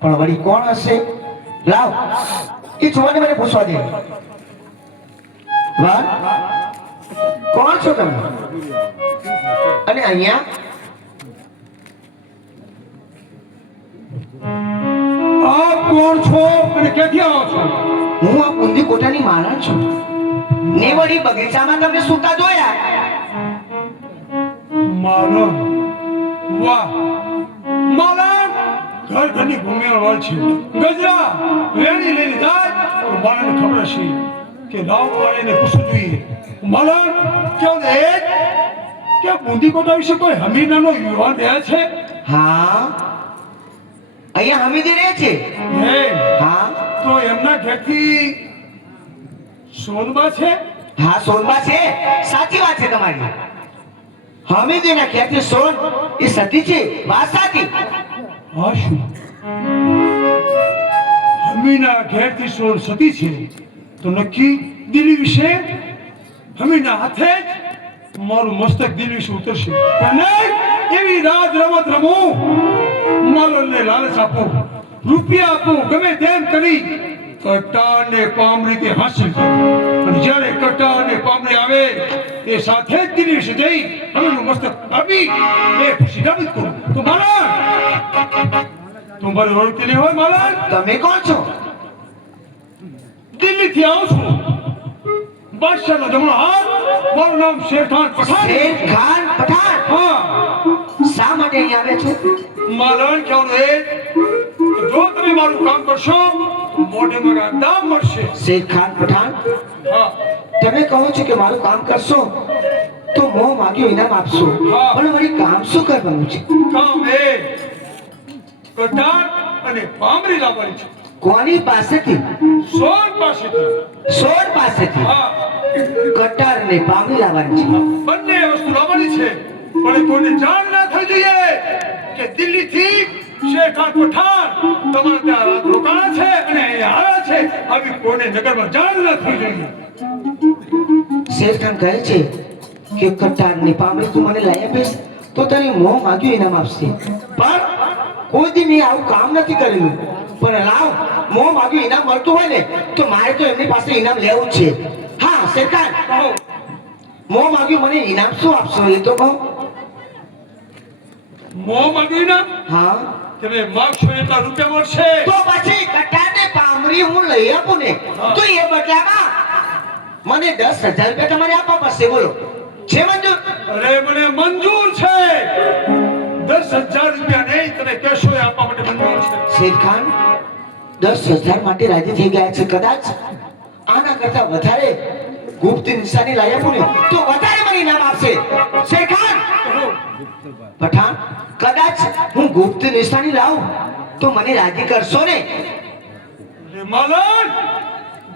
પણ વળી કોણ હશે? લાવ એ જોવાને મને પૂછવા દે. વાહ, કોણ છો તમે? અને અહીંયા આપ કોણ છો અને ક્યાંથી આવો છો? હું આ બુંદી કોટાની માલણ છું. ને વળી બગીચામાં તમને સૂતા જોયા. માલણ, વાહ, માલણ ઘર ઘરની ભૂમિનો રોલ છે. ગજરા વેણી લઈને જાય તો માલણને ખબર હશે કે રાવ પાણીને પૂછવું જોઈએ. માલણ કેવું ને કે બુંદી કોટા વિશે કોઈ હમીરનો યુવાન રહ્યા છે? હા, અહીંયા હમીદી રહે છે. હે, હા તો એમના ઘરથી સોનબા છે? હા, સોનબા છે. સાચી વાત છે તમારી. હમીદીના ખ્યાતિ સોન એ સતી છે. વાત સાચી. હા, શું હમીના ઘેરથી સોન સતી છે તો નક્કી દિલ્હી વિશે હમીના હાથે જ મારું મસ્તક દિલ્હી વિશે ઉતરશે. પણ નહીં, એવી રાજ રમત રમું, માલણને લાલચ આપું, રૂપિયા આપું, ગમે તેમ કરી કટાને પામરીથી હાંસલ કરું. અને જ્યારે કટાને પામરી આવે એ સાથે જ દિલ્હી વિશે જઈ હમીનું મસ્તક આપી એ ખુશી નાબૂદ કરું. તો માલણ તું મારી ઓળખતી નહીં હોય માલણ? તમે કોણ છો? દિલ્હીથી આવું છું. બાદશાહનો જમણો હાથ. મારું નામ શેરખાન પઠાણ. શેરખાન પઠાણ. હા, શા માટે અહીંયા આવે છો? માલણ કહેવાનું એ કે જો તમે મારું કામ કરશો મોઢે મારા દામ મળશે. શેરખાન પઠાણ, હા, તમે કહો છો કે મારું કામ કરશો તો મોં માગ્યું ઇનામ આપશો. હા. પણ વળી કામ શું કરવાનું છે? કામ એ કટાર અને પામરી લાવવાની છે. કોની પાસેથી? સોન પાસેથી. સોડ પાસેથી. હા, કટાર ને પામરી લાવવાની છે. બંને વસ્તુ લાવવાની છે. પણ એ કોઈને જાણ ના થઈ જોઈએ કે દિલ્હીથી શેરખાન પઠાણ તમારા ત્યાં રાત રોકાણા છે અને અહીંયા આવ્યા છે. આવી કોઈને નગરમાં જાણ ના થઈ જોઈએ. શેરખાન કહે છે કે કટાર ને પામરી તું મને લઈ આપીશ તો તારી મોં માગ્યું ઇનામ આપશે. પણ કોઈ દી મેં આવું કામ નથી કરેલું. પણ લાવ, મોં માગ્યું ઇનામ મળતું હોય ને તો મારે તો એમની પાસે ઇનામ લેવું જ છે. હા શેરખાન, મોં માગ્યું મને ઇનામ શું આપશો એ તો કહો. મોં માગ્યું ના હા, તમે માગશો એટલા રૂપિયા મળશે. તો પછી કટાર ને પામરી હું લઈ આપું ને તો એ બદલામાં મને 10,000 રૂપિયા તમારે આપવા પડશે. બોલો, છે મંજૂર? અરે મને મંજૂર છે. 10,000 રૂપિયા નહીં, તમે કહેશો એ આપવા માટે મંજૂર છે. શેરખાન 10,000 માટે રાજી થઈ ગયા છે. કદાચ આના કરતા વધારે ગુપ્ત નિશાની લઈ આપું ને તો વધારે મને ઇનામ આપશે. શેરખાન પઠાણ, કદાચ હું ગુપ્ત નિશાની લાવું તો મને રાજી કરશો ને? અરે માલણ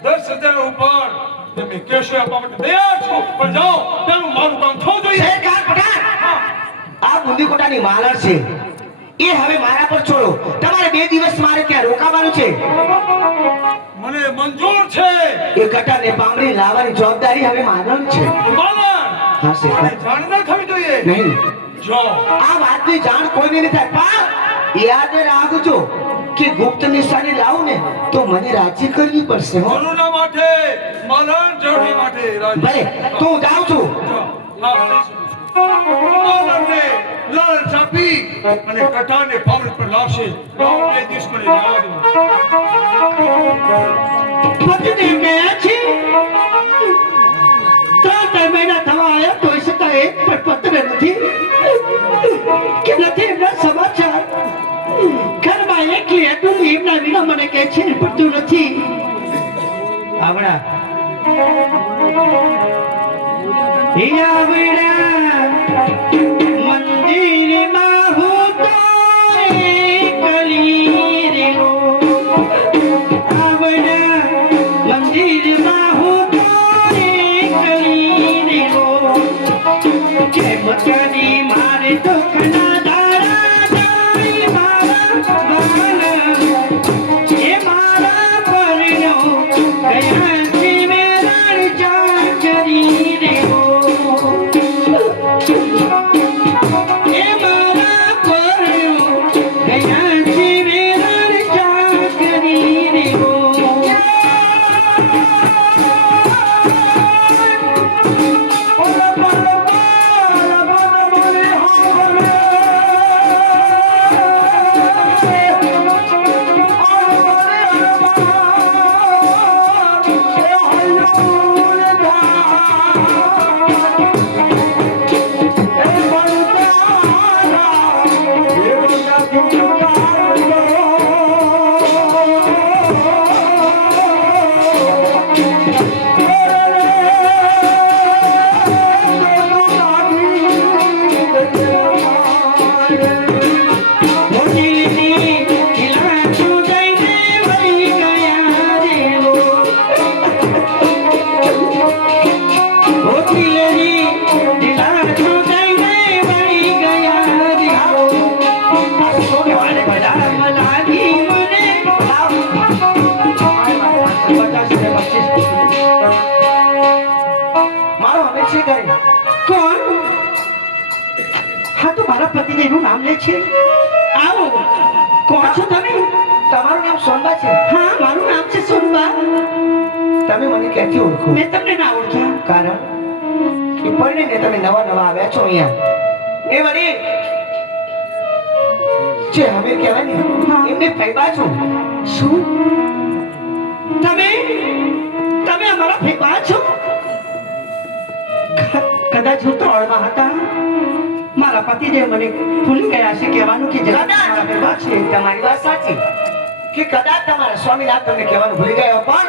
10,000 ઉપર તમે કહેશો એ આપવા માટે તૈયાર છો. પણ જાઓ, પેલું મારું કામ થવું જોઈએ. શેરખાન પઠાણ, આ બુંદી કોટાની માલણ છે એ હવે મારા પર છોડો. તમારે 2 દિવસ મારે ત્યાં રોકાવાનું છે. મને મંજૂર છે. એ કટાર ને પામડી લાવવાની જવાબદારી હવે માનવ છે. માલણ હા શેરખાન. જાણ ના થવી જોઈએ. નહીં, જો આ વાતની જાણ કોઈને નહીં થાય. પણ યાદ રાખજો કે ગુપ્ત નિશાની લાવું ને તો મને રાજી કરવી પડશે. હો, જરૂરના માટે માલણ જરૂરી માટે રાજી. ભલે તો હું જાઉં છું. માલણને લાલચ આપી અને કટારને પામરી પર લાવશે. ગામ 2 દિવસ મને જવા દો. પતિને કહે છે 3 મહિના થવા આવ્યા તો છતાં એક પણ પત્ર નથી કે નથી એમના સમાચાર. ઘરમાં એકલી હતું એમના વિના મને કહે છે પડતું નથી. આવડા મંદિરમાં હું તો એકલી રહ્યો. આવડા મંદિરમાં હું તો એકલી રહ્યો. કેમ કરી મારે દુઃખના દાડા જાય મારા વાલા. એ મારા પરનો ગયા જીવે રણજા કરી રહ્યો. એ મારા લે છે. આવો. કોણ છો તમે? તમારું નામ સોનબા છે? હા, મારું નામ છે સોનબા. તમે મને ક્યાંથી ઓળખો? મેં તમને ના ઓળખ્યા. કારણ કે પરણીને તમે નવા નવા આવ્યા છો અહીંયા. એ વળી જે અમે કહેવાય ને હા. એમને ફૈબા છો. શું? તમે અમારા ફેફા છો? કદાચ હું તો અળવા હતા. મારા પતિદેવ મને ભૂલી ગયા છે કહેવાનું કે જગત મારા ફેફા છે. તમારી વાત સાચી કે કદાચ તમારા સ્વામીનાથ તમને કહેવાનું ભૂલી ગયો, પણ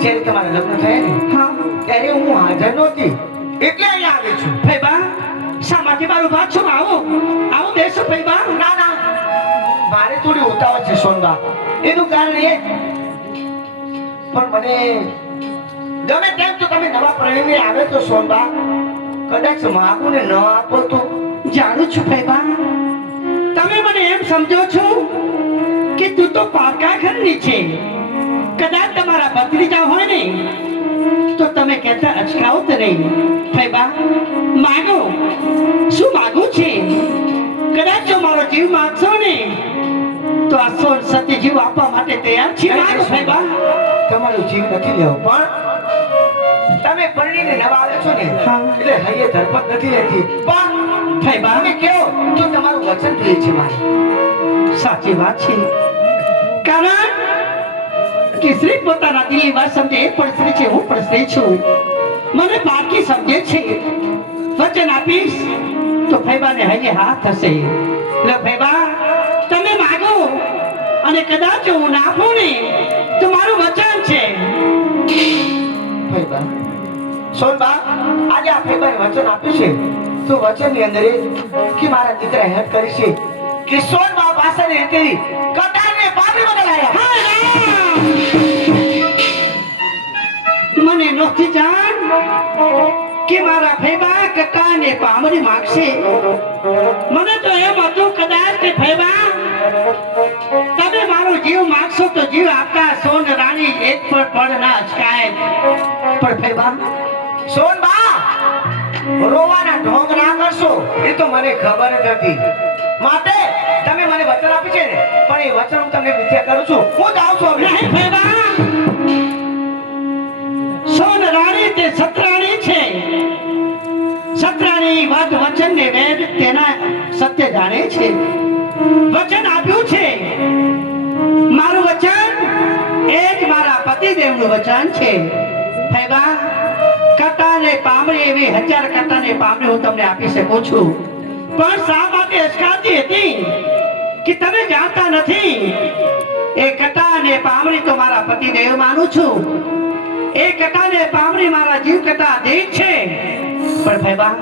જ્યારે તમારા લગ્ન થયા ને હા, ત્યારે હું હાજર નહોતી એટલે અહીંયા આવી છું. ફેફા શા માટે મારું વાત છો? આવો બેસો ફેફા. ના ના, મારે થોડી ઉતાવળ છે સોનબા. એનું કારણ એ પણ મને ગમે તેમ તો તમે નવા પ્રણીને આવે તો સોનબા કદાચ માગું ને ન આપો તો. જાણું છું ફેફા, તમે મને એમ સમજો છો કે તું તો પાકા ઘરની છે. કદાચ તમારા ભત્રીજા હોય ને તો તમે કહેતા અચકાઓ તો નહીં. ફેફા માગો. શું માગું છે? કદાચ જો મારો જીવ માગશો ને તો આ સોન સત્ય જીવ આપવા માટે તૈયાર છે. માગો ફેફા. તમારો જીવ નથી લેવો, પણ તમે પરણીને નવા આવ્યા છો ને હા. એટલે હૈયે ધરપત નથી રહેતી. પણ ફેફા તમે કહો તો તમારું વચન જોઈએ છે મારે. સાચી વાત છે. કારણ કે સ્ત્રી પોતાના દિલની વાત સમજે એ પણ સ્ત્રી છે, હું પણ સ્ત્રી છું. મને બાકી સમજે છે. વચન આપીશ તો ફૈબાને હૈયે હાથ થશે. લો ફૈબા, તમે માગો અને કદાચ જો હું ના આપું ને તો મારું વચન છે. ફૈબા, સોનબા, આજે આ ફૈબાને વચન આપ્યું છે તો વચનની અંદર એ કે મારા દીકરા હેત કરી છે કે સોનબા પાસે રહેતી કટારને પામી બદલાયા. હા, રામ! મને નથી જાણ કે મારા ફૈબા કકાને પામડી માગશે. મને તો એમ હતું કદાચ કે ફૈબા તમે મારો જીવ માગશો તો જીવ આપતા સોન રાણી એક પણ પળ ના અચકાય. પણ ફૈબા સોનબા, રોવાના ઢોંગ ના કરશો, એ તો મને ખબર જ હતી. માટે તમે મને વચન આપ્યું છે ને, પણ એ વચન હું તમને વિદ્યા કરું છું. હું જાઉં છું હવે. નહીં ફૈબા, સોન રાણી તે સતરાણી છે. સતરાણી વાત વચન ને વેદ તેના સત્ય જાણે છે. વચન આપ્યું છે. મારું વચન એ જ મારા પતિદેવનું વચન છે. ફૈબા, કટાને પામડી એવી 1000 કટાને પામડી હું તમને આપી શકું છું. પણ શા માટે અચકાતી હતી કે તમે જાણતા નથી. એ કટાને પામડી તો મારા પતિદેવ માનું છું. એ કટાને પામડી મારા જીવ કટા દેવ છે. પણ ફૈબા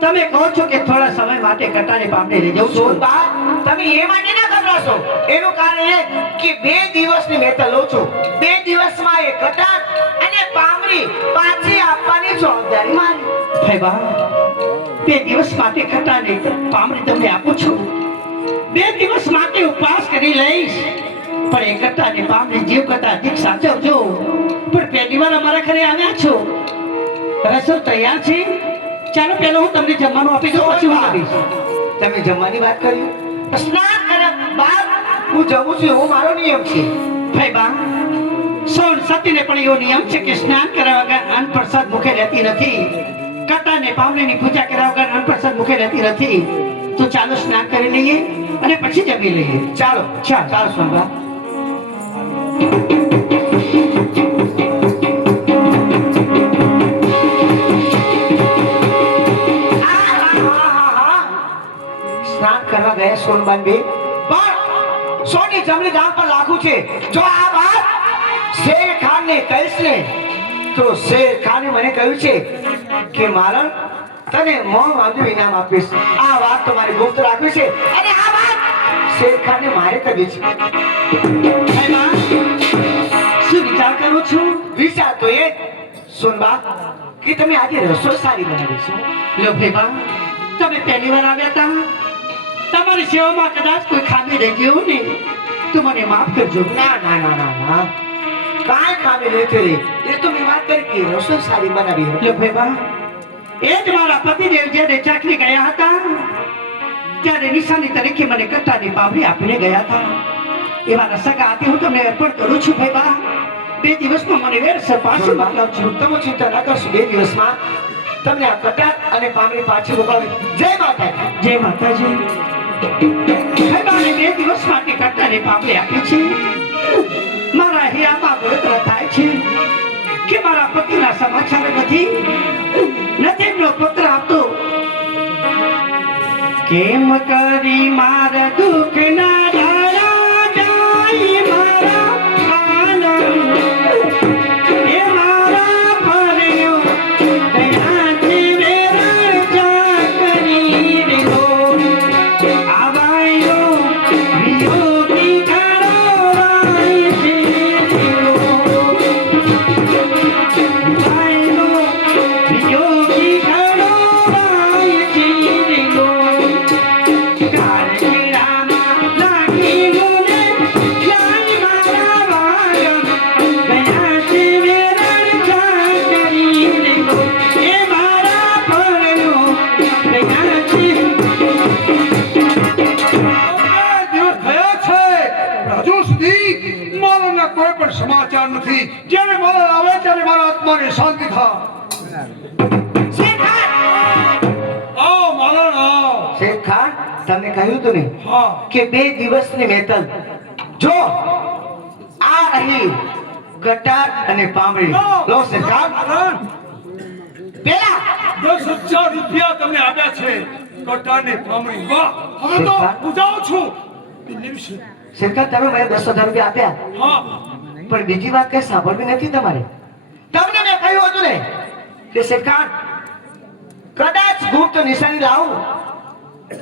તમે કહો છો કે થોડા સમય માટે કટાને પામડી લઈ જાઉં છું. સોનબા, તમે એ માટે ના ગભરાશો. એનું કારણ એ કે 2 દિવસની મહેનત લઉં છું. 2 દિવસમાં એ કટાર અને પામડી પાછી આપવાની જવાબદારી મારી. ફૈબા 2 દિવસ માટે કટાને પામડી તમને આપું છું. 2 દિવસ માટે ઉપવાસ કરી લઈશ. પણ એ કટાને પામડી જીવ કટા જીવ સાચવજો. પણ પહેલી વાર અમારા ઘરે આવ્યા છો. રસોઈ તૈયાર છે. ચાલો પહેલા હું તમને જમવાનું આપી દઉં, પછી હું આવીશ. તમે જમવાની વાત કરી, સ્નાન કર્યા બાદ હું જમું છું, એવો મારો નિયમ છે. ફૈબા સોન સતીને પણ એવો નિયમ છે કે સ્નાન કર્યા વગર અન્ન પ્રસાદ મુખે રહેતી નથી. કટાને પામડીની પૂજા કર્યા વગર અન્ન પ્રસાદ મુખે રહેતી નથી. તો ચાલો સ્નાન કરી લઈએ અને પછી જમી લઈએ. ચાલો ચાલો સોનબા. સ્નાન કરવા ગયા સોનબાન બે, પણ સોની જમણી જાન પર લાગુ છે. જો આ વાત શેર ખાન ને કહીશ ને તો શેર ખાને મને કહ્યું છે કે મારણ તને મોં વાંધું ઇનામ આપીશ. આ વાત તો મારે ગુપ્ત રાખવી છે અને આ વાત શેર ખાને મારે કરવી છે. ફૈબા શું વિચાર કરું છું? વિચાર તો એ સોનબા કે તમે આજે રસોઈ સારી બનાવી છો. લો ફૈબા, તમે પહેલી વાર આવ્યા હતા. તમારી સેવામાં કદાચ કોઈ ખામી રહી ગયું ને તો મને માફ કરજો. ના ના ના ના ના, કાંઈ ખામી નથી રહી. એ તો મેં વાત કરી કે રસોઈ સારી બનાવી હતી. લો ફૈબા, એ જ મારા પતિદેવ જ્યારે ચાકરી ગયા હતા ત્યારે નિશાની તરીકે મને કટ્ટાની પાવડી આપીને ગયા હતા. એવા સગા હાથે હું તમને અર્પણ કરું છું ભાઈ બા. 2 દિવસમાં મને વેરસર પાછી મોકલાવજો. તમે ચિંતા ના કરશો, 2 દિવસમાં તમને આ કટાર અને પામડી પાછી મોકલાવી. જય માતા. જય માતાજી. ભાઈ બાને 2 દિવસ માટે કટ્ટાની પાવડી આપી છે. મારા હીરામાં બળતરા થાય છે કે મારા પતિના સમાચાર નથી એમનો પત્ર આપતો. કેમ કરી મારા દુઃખના દાડા જાય મારા આનંદ એ મારા પરયો દયાથી વેરણ જા કરી રહ્યો આવાયો વિયોગી ઘરો રાય છે આવાયો વિયોગી ઘરો રાય છે કોઈ પણ સમાચાર નથી. જ્યારે મારા આવે ત્યારે મારા આત્માને શાંતિ થાય. આવો માલણ આવો. શેખ ખાન, તમને કહ્યું તું ને હા કે 2 દિવસની મહેતલ. જો આ રહી કટાર અને પામડી. લો શેખ ખાન, માલણ, પેલા 10,000 રૂપિયા તમને આપ્યા છે કટારને પામડી. વાહ, હવે તો હું જાઉં છું દિલ્હી વિશે. શેખ ખાન, તમે મને 10,000 રૂપિયા આપ્યા, હા પણ બીજી વાત કઈ સાંભળવી નથી તમારે. તમને મેં કહ્યું હતું ને કે શેખ ખાન, કદાચ ગુપ્ત નિશાની લાવું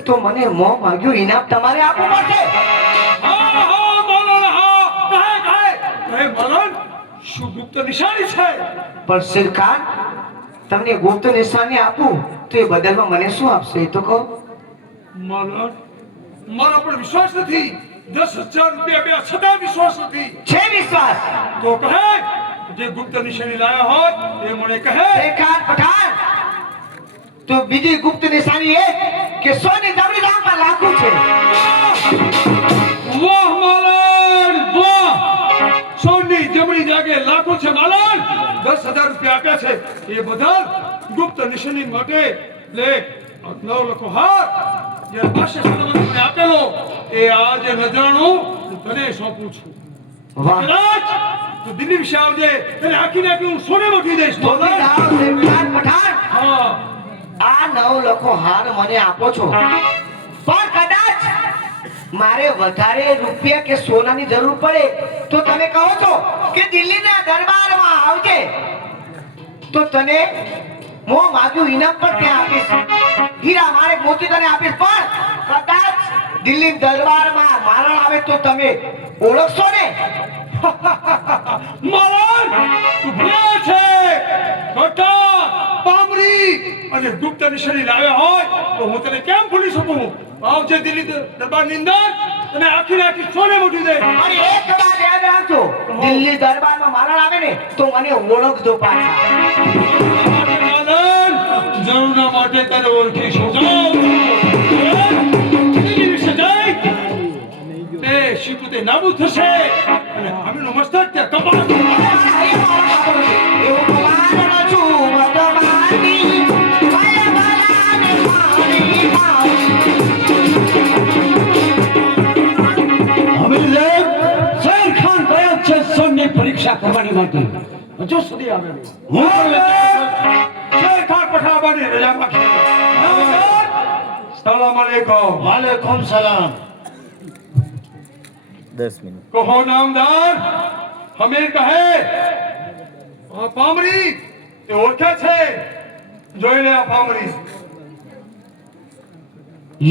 તો મને મોં માગ્યું ઇનામ તમારે આપવું પડશે. હા હા માલણ, હા કહે માલણ, શું ગુપ્ત નિશાની છે? પણ શેખ ખાન, તમને ગુપ્ત નિશાની આપું તો એ બદલમાં મને શું આપશો એ તો કહો. માલણ, મારા પર વિશ્વાસ નથી. 10,000 રૂપિયા બે છતાં વિશ્વાસ નથી. છે વિશ્વાસ તો કહે જે ગુપ્ત નિશાની લાયા હોય એ મને કહે. શેખ ખાન પઠાણ, તો બીજી ગુપ્ત નિશાની એ કે સોની જમણી રાંગમાં લાખું છે. વાહ માલણ, વાહ! સોની જમણી જાગે લાખો છે માલણ. 10,000 રૂપિયા આપ્યા છે એ બધા ગુપ્ત નિશાની માટે. લે 9 લાખ હાર જે પાસે સલામત આપેલો એ આજે નજરાણું હું તને સોંપું છું. વાહ, કદાચ તો દિલ્હી વિશે આવજે, તને આખીને આખી હું સોને મૂકી દઈશ. ધોતી જાઓ શેખ ખાન પઠાણ. હા આ 9 લાખો હાર મને આપો છો, પણ કદાચ મારે વધારે રૂપિયા કે સોનાની જરૂર પડે તો તમે કહો છો કે દિલ્હીના દરબારમાં આવજે તો તને મોં માગ્યું ઇનામ પણ ત્યાં આપીશ. હીરા માણેક મોતી તને આપીશ. પણ કદાચ દિલ્હી દરબારમાં મારણ આવે તો તમે ઓળખશો ને. માલણ, તું ભૂલ્યો છે. કટા, પામરી અને ગુપ્ત નિશાની લાવ્યા હોય તો હું તને કેમ ભૂલી શકું? આવજે દિલ્હી દરબારની અંદર અને આખીને આખી સોને મૂકી દે. અને એક વાત યાદ રાખજો, દિલ્હી દરબારમાં મારણ આવે ને તો મને ઓળખજો પાછા. માલણ, જરૂરના માટે તને ઓળખીશું. જાઉં છું. દિલ્હી વિશે જઈ તે શીખું તે નાબૂદ થશે અને આમીનું મસ્તક ત્યાં કપાત. એવું મારણ છું ભગવાનની, ભલે ભલાને મારી મારી. અમીરદેવ, શેર ખાન ગયા છે સોનની પરીક્ષા કરવાની માટે. હજુ સુધી આવે નહીં. શેર ખાન પઠાણની રજા માંગી. સલામ અલૈકુમ. વાલેકુમ સલામ. 10 મિનિટ. કહો નામદાર. હમીર કહે પામરી તે ઓળખે છે. જોઈ લે આ પામરી.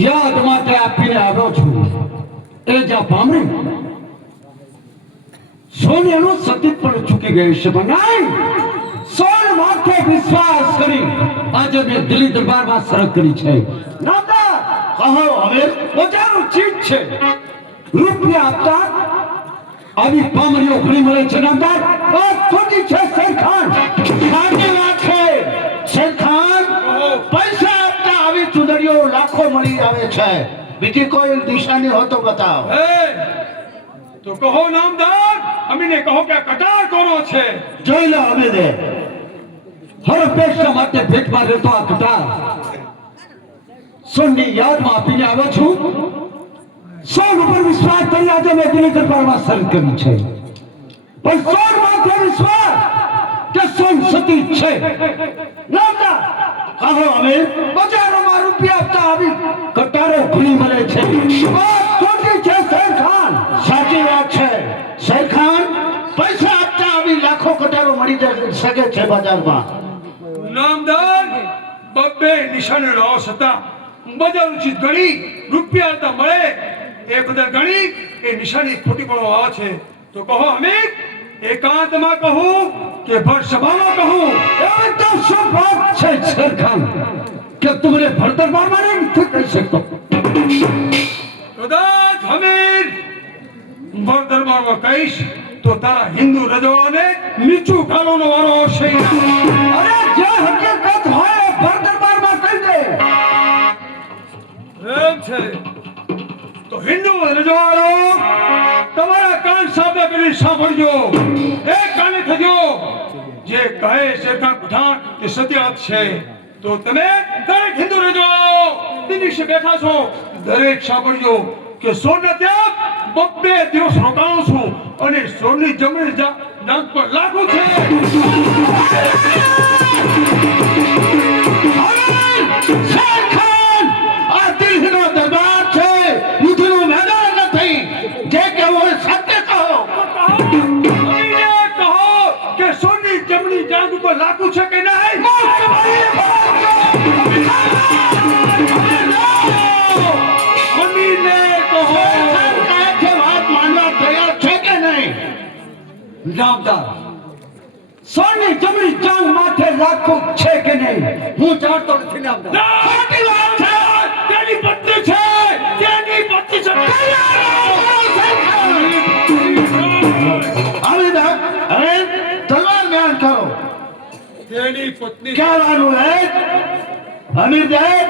યાદ માટે આપીને આવ્યો છું. એ જા પામરી સોનિયાનું સતીત્વ પણ ચૂકી ગયું છે. પણ નહીં, સોન માથે વિશ્વાસ કરી આજે મેં દિલ્હી દરબારમાં સરક કરી છે. નામદાર કહો, હવે બજારનું ચીજ છે. રૂપિયા આપતા આવી પામરીઓ ઘણી મળે છે. નામદાર વાત ખોટી છે. શેર ખાન સાચી વાત છે. શેર ખાન પૈસા આપતા આવી ચૂંદડીઓ લાખો મળી આવે છે. બીજી કોઈ નિશાની હોય તો બતાવો. તો કહો નામદાર, અમીને કહો કે આ કટાર કોનો છે? જોઈ લો અમે દે. હરપેશા માટે ભેટમાં રહેતો આ કટાર સોનની યાદમાં આપીને આવ્યો છું. સોન ઉપર વિશ્વાસ કરી આજે મેં દિલ્હી દરબારમાં સર કરી છે, પણ સોન માથે વિશ્વાસ કે સોન સતી છે. નામદાર કહો અમે. બજારોમાં રૂપિયા આપતા આવી કટારો ઘણી મળે છે. વાત ખોટી છે શેર ખાન. સાચી વાત છે શેર ખાન. પૈસા આપતા આવી લાખો કટારો મળી શકે છે બજારમાં. નામદાર, બબ્બે નિશાને રોસ હતા. બજાર ઉચિત ગણી રૂપિયા હતા મળે એ બધા ગણી એ નિશાની ખોટી પડવા આવે છે. તો કહો અમીર, એકાંતમાં કહું કે ભર સભામાં કહું? એ તો શું વાત છે શેર ખાન કે તુમને ભણતર મારવાને નથી કહી શકતો. કદાચ અમીર ભર દરબારમાં કહીશ તો તારા હિન્દુ રજવાડાને નીચું ગાળવાનો વારો આવશે. અરે જે હકીકત હોય એ ભર દરબારમાં કહી દે. એમ છે તો હિન્દુ રજવાડો તમારા કાન સામે કરી સાંભળજો, એક કાને થજો. જે કહે શેરખાન પઠાણ એ સત્ય વાત છે. તો તમે દરેક હિન્દુ રજવાડો દિલ્હી બેઠા છો, દરેક સાંભળજો કે સોનના ત્યાં બબ્બે દિવસ રોકાણું છું અને સોનની જમીન નામ પર લાગુ છે. શેર ખાન, આ દિલ્હીનો દરબાર છે, યુદ્ધનું મેદાન નથી. જે કહેવું હોય સત્ય કહો. અમીને કહો કે સોનની જમણી જાંઘ ઉપર લાગુ છે કે નહીં? અમીને કહો. વાત માનવા તૈયાર છે કે નહીં? નામદાર, સોનની જમણી જાંઘ માથે લાખું છે કે નહીં હું જાણતો નથી. નામદાર, ખોટી વાત છે. તેની પત્ની છે, તેની પત્ની છે. હવે તલવાર જ્ઞાન કરો. તેની પત્ની કહેવાનું હે અમીરજાન,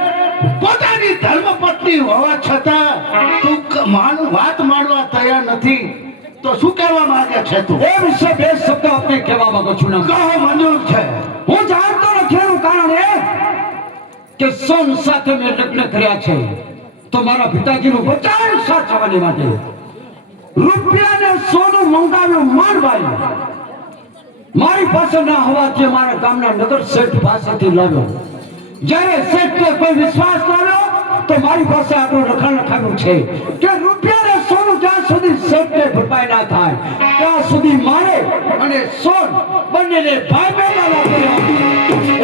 પોતાની ધર્મપત્ની હોવા છતાં તું વાત માનવા તૈયાર નથી તો શું કહેવા માંગે છે તું? એ વિશે બે શબ્દ આપને કહેવા માંગુ છું. નામદાર, કહો, મંજૂર છે. હું જાણતો નથી એનું કારણ એ કે સોન સાથે મેં લગ્ન કર્યા છે તો મારા પિતાજીનું વચન સાચવવાની માટે રૂપિયાને સોનું મંગાવ્યું માનભાઈ. મારી પાસે ના હોવાથી મારા ગામના નગર શેઠ પાસેથી લાવ્યો. જ્યારે શેઠે કોઈ વિશ્વાસ કર્યો તો મારી પાસે આપણું લખાવ્યું છે કે રૂપિયાને સોનું જ્યાં સુધી શેઠને ભરપાઈ ના થાય ત્યાં સુધી મારે અને સોન બંનેને ભાઈ બહેન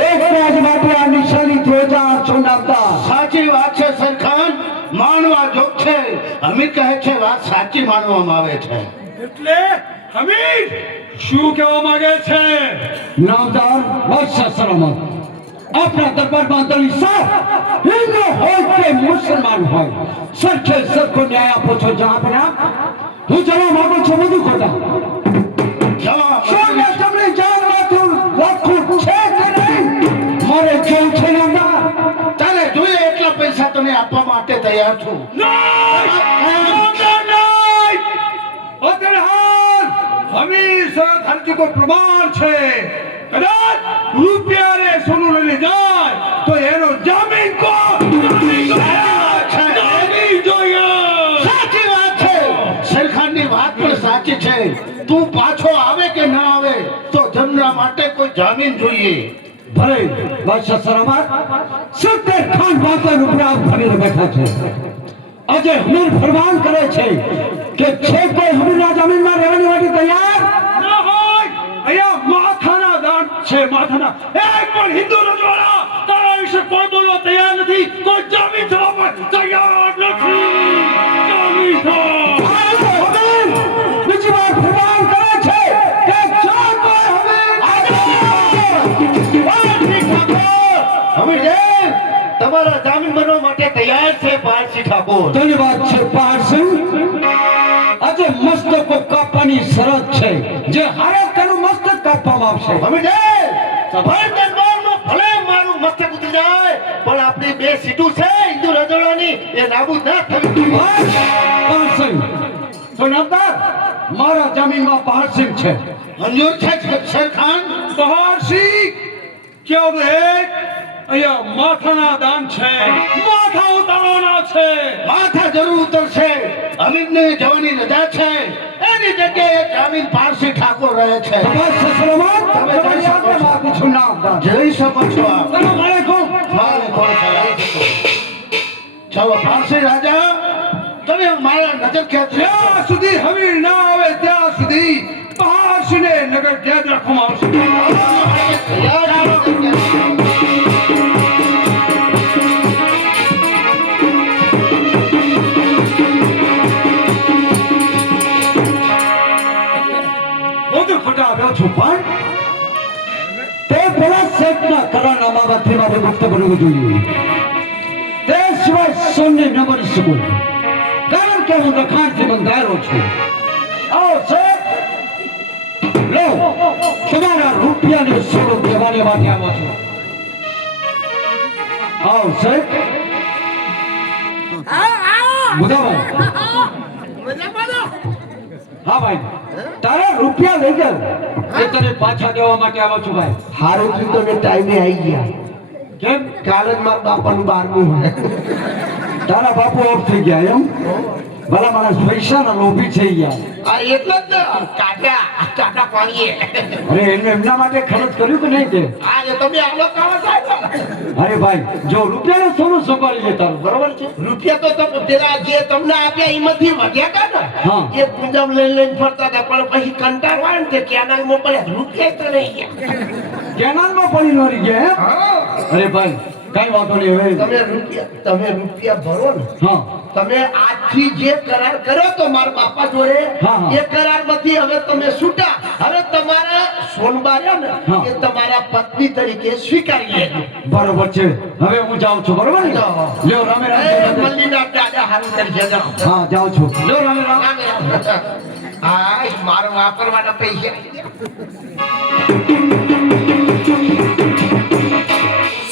એક રાજ માટે આ નિશાની ધ્વજા છો. નામદાર, સાચી વાત છે સરખાન, માનવા જોગ છે. અમીર કહે છે વાત સાચી માનવામાં આવે છે. એટલે હમીર શું કહેવા માંગે છે? નામદાર, બાદશાહ સલામત. આપણા દરબારમાં દલિત સાહેબ હિન્દુ હોય કે મુસલમાન હોય સરખે સરખો ન્યાય આપો છો. જહાંપનાહ, હું જવા માંગુ છું બધું ખોટા. જવાબ સોને જમણી જાનમાંથી લાખું છે કે નહીં મારે જોવું છે. નામદાર, ચાલે જોઈએ એટલા પૈસા તને આપવા માટે તૈયાર છું. હમીર શરત હરજી કોઈ પ્રમાણ છે. કદાચ રૂપિયા ને સોનું લઈને જાય તો એનો જામીન કોણ? જામીન જોઈએ. સાચી વાત છે. સરખાનની વાત પણ સાચી છે. તું પાછો આવે કે ના આવે તો જમના માટે કોઈ જામીન જોઈએ. ભલે બાદશાહ સલામત. 70 ખાન બાતન ઉપરાંત ભરીને બેઠા છે. આજે હમીર ફરમાન કરે છે કે છે કોઈ હમીરના જમીનમાં રહેવાની માટે તૈયાર ના હોય. અહીંયા માથાના દાંત છે, માથાના. એક પણ હિન્દુ રજવાડા તારા વિશે કોઈ બોલવા તૈયાર નથી, કોઈ જામીન થવા પણ તૈયાર નથી. જામીન થવા. બીજી વાર ફરમાન કરે છે કે જો કોઈ હમીરજાન, તમારા જામીન બનવા માટે તૈયાર છે પારસી ઠાકોર. ધન્યવાદ છે પારસિંહ. આજે મસ્તકો કાપવાની શરત છે. જે હારે તેનું મસ્તક કાપવામાં આવશે. હમીરજાન, સભા દરબારમાં ભલે મારું મસ્તક ઉતરી જાય પણ આપણી બે સીટું છે હિન્દુ રજવાડાની એ નાબૂદ ના થવી જોઈએ. પારસિંગ તો નામદાર મારા જમીનમાં પારસિંગ છે. મંજૂર છે શેરખાન? બહારસિંહ કેવો રે અહીંયા માથાના દાન છે, માથા ઉતારવાના છે. માથા જરૂર ઉતરશે. અમીરને જવાની રજા છે એની જગ્યાએ જામીન પારસી ઠાકોર રહે છે. બસ સસરામાં તમારી આજ્ઞા માંગુ છું નામદાર. જઈ શકો છો આપ. સલામ અલૈકુમ. મારે કોણ ચલાવી શકો? ચાલો પારસી રાજા તમે મારા નજર ખેંચ લો. જ્યાં સુધી હમીર ના આવે ત્યાં સુધી બહારસિંહને નગર કેદ રાખવામાં આવશે. બધું ખોટા આવ્યો છું પણ તે પેલા શેઠના કરારનામામાંથી મારે મુક્ત બનવું જોઈએ. તે સિવાય સોને ન બની શકું કારણ કે હું લખાણથી બંધાયેલો છું. આવો શેઠ લો તમારા રૂપિયાને સોનું દેવાને માટે આવો છો. આવો શેઠ મુદાભાઈ. હા ભાઈ તારા રૂપિયા લઈ જાવ એ તને પાછા દેવા માટે આવો છું ભાઈ. હારું થયું તમે ટાઈમે આવી ગયા. કેમ કાલે જ મારા બાપાનું 12મું. તારા બાપુ ઓફ થઈ ગયા એમ? ભલા માણસ પૈસાના લોભી થઈ ગયા. આ એટલે જ કાકા પાણીએ. અરે એને એમના માટે ખર્ચ કર્યું કે નહીં તે? આજે તમે આલો કાવા સાહેબ. અરે ભાઈ જો રૂપિયાનું સોનું સંભાળી લેતા બરોબર છે. રૂપિયા તો તમે પેલા જે તમને આપ્યા એમાંથી વધ્યા હતા હા. ને એ પૂંજામ લઈને ફરતા હતા પણ પછી કંટાળો આવે ને તે કેનાલમાં પડ્યા રૂપિયા તો નહીં ગયા. કેનાલમાં પડી નરી ગયા એમ? અરે ભાઈ કઈ વાતો નહીં હવે. તમે રૂપિયા ભરો ને હા તમે આજથી જે કરાર કર્યો તો મારા બાપા જોડે હા, હા. એ કરારમાંથી હવે તમે છૂટા. હવે તમારા સોનબા રહ્યા ને હા. એ તમારા પત્ની તરીકે સ્વીકારી લેજો. બરોબર છે. હવે હું જાઉં છું બરોબર ને? જાઓ. લ્યો રામે રામ. એ મલ્લીના દાદા હારું કરી જજો. હા જાઉં છું. લ્યો રામે રામ. હા મારો વાપરવાના પૈસા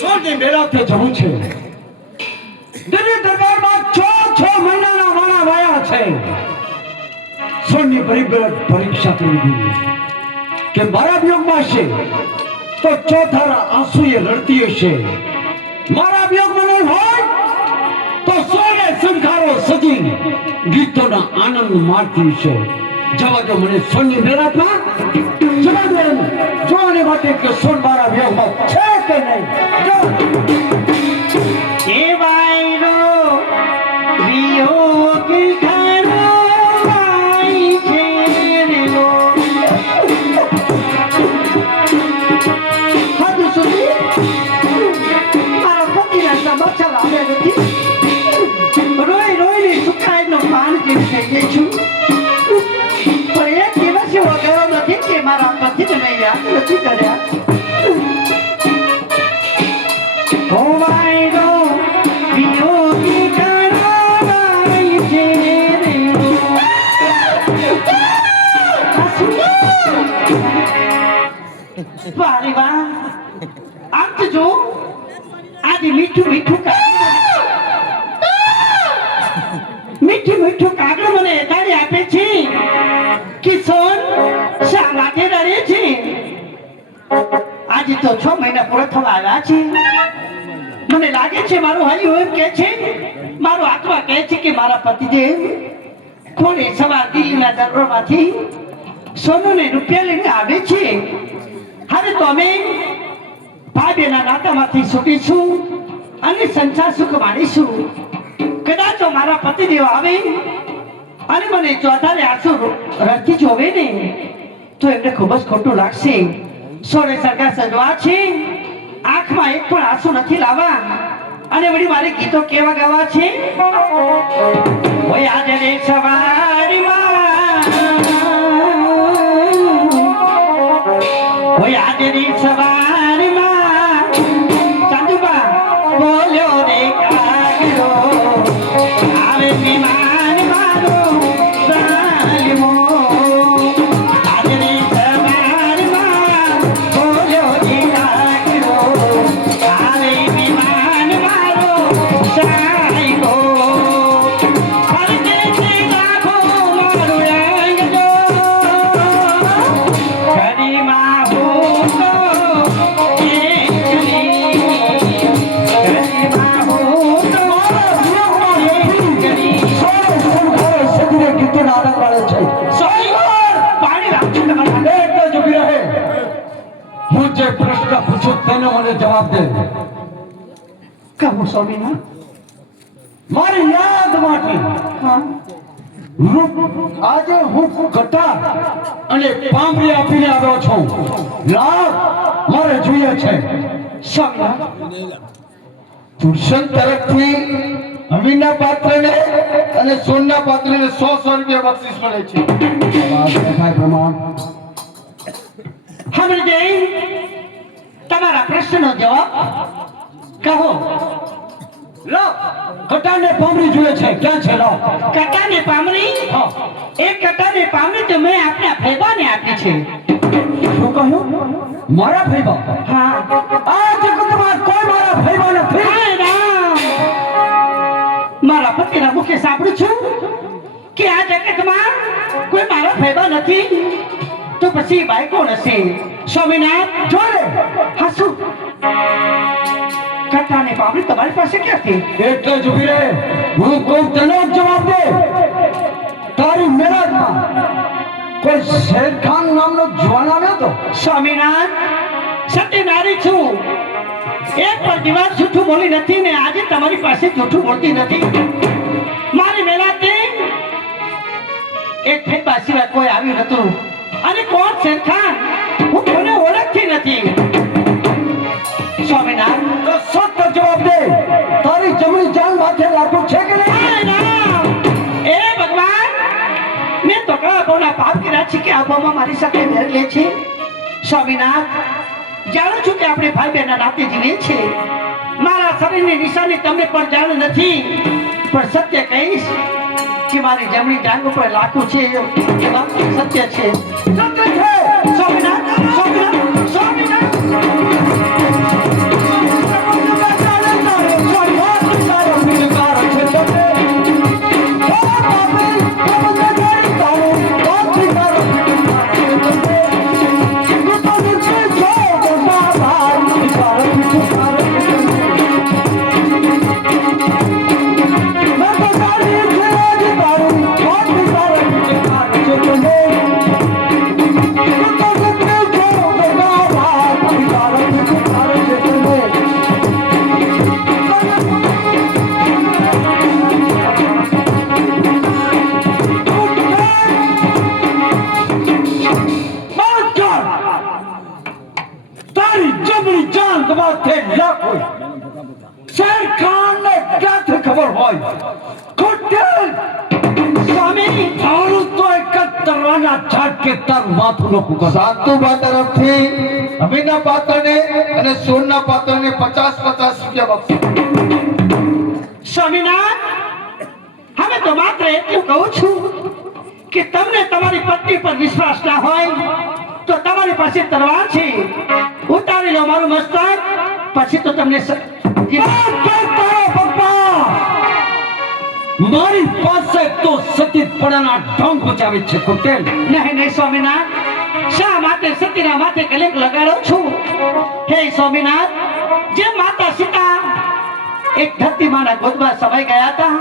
સોની મેળાતે જવું છે. દિલ્હી દરબારમાં 6 મહિનાના વાણા વાયા છે. સોની પરીક્ષા કરવી જોઈએ કે મારા વિયોગમાં છે તો ચોથારા આંસુએ રડતી હશે. મારા વિયોગમાં નહીં હોય તો સોને શંખારો સજી ગીતોના આનંદ માણતી હશે. જવા દો મને સોની મેળામાં. જવા દો જોવાને માટે કે સોન મારા વિયોગમાં છે કે નહીં. જો એ વાયરો વિયોગ ખરો વાય છે લો. હજુ સુધી મારા પતિના સમાચાર આવ્યા નથી. રોઈ રોઈને સુકાઈનો પાન જેવી થઈ ગઈ છું. પણ એક દિવસ એવો ગયો નથી કે મારા પતિને મેં યાદ નથી કર્યા. ઓ વાયરો વિયોગી ખરો વાય છે લો. વારે વાહ આમ તો જો આજે મીઠું મીઠું કાગળ મને તાળી આપે છે કે સોન શા માટે રડે છે. આજે તો 6 મહિના પૂરા થવા આવ્યા છે. મને લાગે છે મારું હૈયું એમ કે છે, મારો આત્મા કહે છે કે મારા પતિદેવ કોણે સવાર દિલ્હીના દરબારમાંથી સોનુને રૂપિયા લઈને આવે છે. હવે તો અમે ભાઈ બેના નાતામાંથી છૂટીશું અને સંસાર સુખ માણીશું. કદાચ જો મારા પતિદેવ આવે અને મને ચોથારે આંસુ રડતી જોવે ને તો એમને ખૂબ જ ખોટું લાગશે. સોને સરકાર સજવા છે, આંખમાં એક પણ આંસુ નથી લાવવા અને વળી મારે ગીતો કેવા ગાવા છે. ઓય આજે રે સવારમાં, ઓય આજે રે સવારમાં ચાંદુબા બોલ્યો રે કાગડો આવે વિમાન મારો સાલમો. આજે રે સવારમાં બોલ્યો રે કાગડો આવે વિમાન છે પાણી રાખજો તમારા એટલે જ ઊભી રહે. હું જે પ્રશ્ન પૂછું તેનો મને જવાબ દે. કહું સ્વામીનાથ. મારી યાદ માટે આજે હું કટાર અને પાંબરી આપીને આવ્યો છું. લાવ મારે જોઈએ છે. સ્વામીનાથ, દુષ્યંત તરફથી અમીના પાત્રને અને સોનના પાત્રને 100 રૂપિયા બક્ષિસ મળે છે. વાત દેખાય પ્રમાણ. સાંભળી જઈ તમારા પ્રશ્નનો જવાબ કહો. લાવ કટારને પાંબરી જોઈએ છે. ક્યાં છે? લાવ. કટાને પામણી? હા. એ કટાને પામણી તો મેં આપણા ફેબાને આપી છે. શું કહ્યું? મારા ફૈબા? હા. આ જગતમાં કોઈ મારા ફૈબા નથી. હાય રામ! મારા પતિના મુખે સાંભળું છું કે આ જગતમાં કોઈ મારા ફેબા નથી. તો પછી બાઈ કોણ હશે? સ્વામિનાથ, જોડે હા શું? કટાને પામણી તમારી પાસે ક્યાંથી? એટલે જ ઊભી રહે. હું કહું તેનો જ જવાબ દે. તારી મેળાજમાં કોઈ શેરખાન નામનો જુવાન આવ્યો તો? સ્વામિનાથ, સત્યનારી છું. એક પણ દિવસ જૂઠું બોલી નથી ને આજે તમારી પાસે જૂઠું બોલતી નથી. મારી મેલાથી એક ફેંબા સિવાય કોઈ આવ્યું નતું. અને કોણ શેરખાન? હું કોને ઓળખતી નથી. સ્વામિનાથ, તો સત્ય જવાબ દે. તારી જમણી જાન માથે લાગુ છે કે નહીં? હાય રામ! એ ભગવાન, મેં તો કયા કોના પાપ કર્યા છે કે આબોમાં મારી સાથે વેર લે છે? સ્વામિનાથ, જાણું છું કે આપણે ભાઈ બહેનના નાતે જીવીએ છીએ. મારા શરીરની નિશાની તમને પણ જાણ નથી, પણ સત્ય કહીશ કે મારી જમણી જાંગ ઉપર લાખું છે. એ વાત સત્ય છે. સત્ય છે. સ્વામિનાથ, સ્વામિનાથ, સ્વામિનાથ. સાતુબા તરફથી અમીના પાત્રને અને સોનના પાત્રને 50 રૂપિયા બક્ષિસ. સ્વામિનાથ, હવે તો માત્ર એટલું કહું છું કે તમને તમારી પત્ની પર વિશ્વાસ ના હોય તો તમારી પાસે તલવાર છે. ઉતારી લો મારું મસ્તક, પછી તો તમને મારી પાસે તો સતીપણાના ઢોંગ બચાવે છે. કુટેલ નહીં નહીં સ્વામિનાથ, શા માટે સતીના માથે કલંક લગાડો છું? હે સ્વામિનાથ, જે માતા સીતા એક ધરતી માના ગોદમાં સમાઈ ગયા હતા,